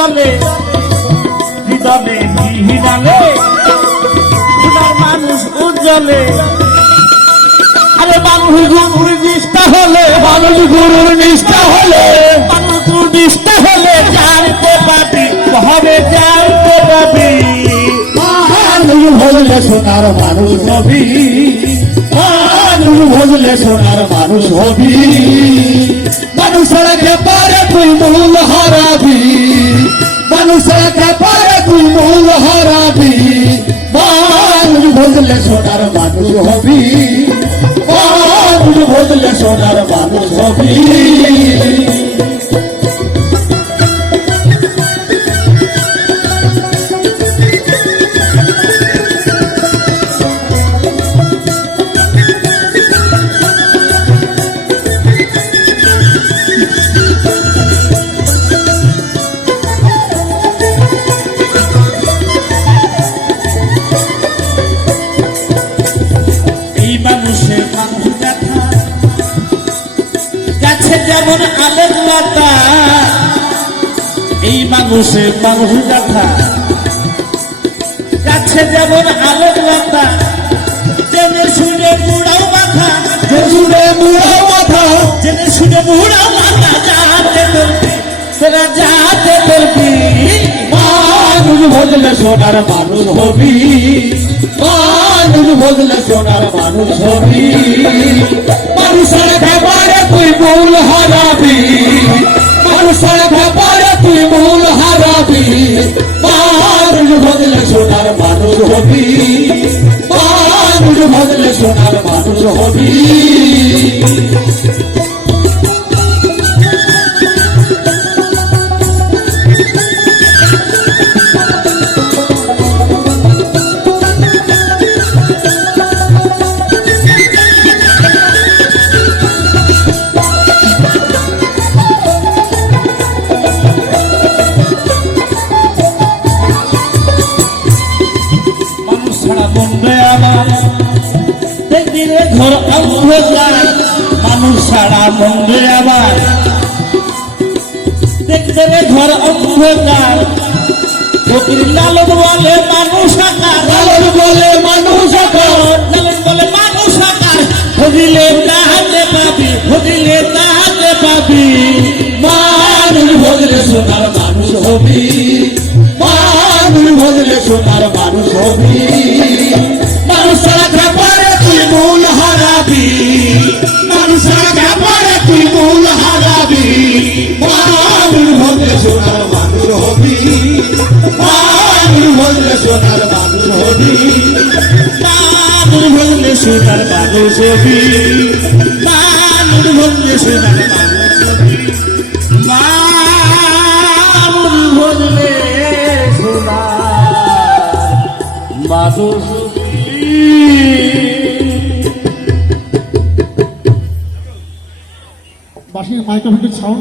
উজ্জ্বলে হৃদয়ে নিহিরালে সোনার মানুষ উজ্জ্বলে। আরে মানুষ গুরুর নিষ্ঠা হলে, মানুষ গুরুর নিষ্ঠা হলে, মানুষ নিষ্ঠা হলে জানতে পাবি, হবে জানতে পাবি। মানুষ সোনার মানুষ হবি, মানুষ সোনার মানুষ হবি। ব্যাপারে তুই মূল হারাবি? মানুষের ব্যাপারে তুই মূল হারাবি। মানুষ ভজলে সোনার মানুষ হবি। মানুষ ভজলে সোনার মানুষ হবি। যেমন আলের লতা এই মানুষের মানুষ দেখা গাছে যেমন আলের লতা জেনে শুনে বুড়াও মাথা। জেসুরে মুড়া মাথা। জেনে শুনে বুড়াও মাথা যাতে তোরা যাতে বলবি। মানুষ ভজলে সোনার মানুষ হবি। মানুষ ভজলে সোনার মানুষ হবি। মানুষের ব্যাপারে তুই ভজলে সোনার মানুষ হবি। মানুষ বদলে সোনার মানুষ হবি। অন্ধকার মানুষ ছাড়া মনবে আমার দেখবে রে ঘর অন্ধকার। ফকির লালন বলে মানুষ আকার। লালন বলে মানুষ এখন লালন বলে মানুষ আকার। হদিলে তাহাতে পাবি হদিলে তাহাতে পাবি। মানুষ ভজলে সোনার মানুষ হবি। মানুষ ভজলে সোনার মানুষ হবি। মানুষের ব্যাপারে তুই মূল হারাবি। মানুষ ভজলে সোনার মানুষ হবি। মানুষ ভজলে সোনার মানুষ হবি। মানুষ বললে সোনার মাইক্রোফোনের সাউন্ড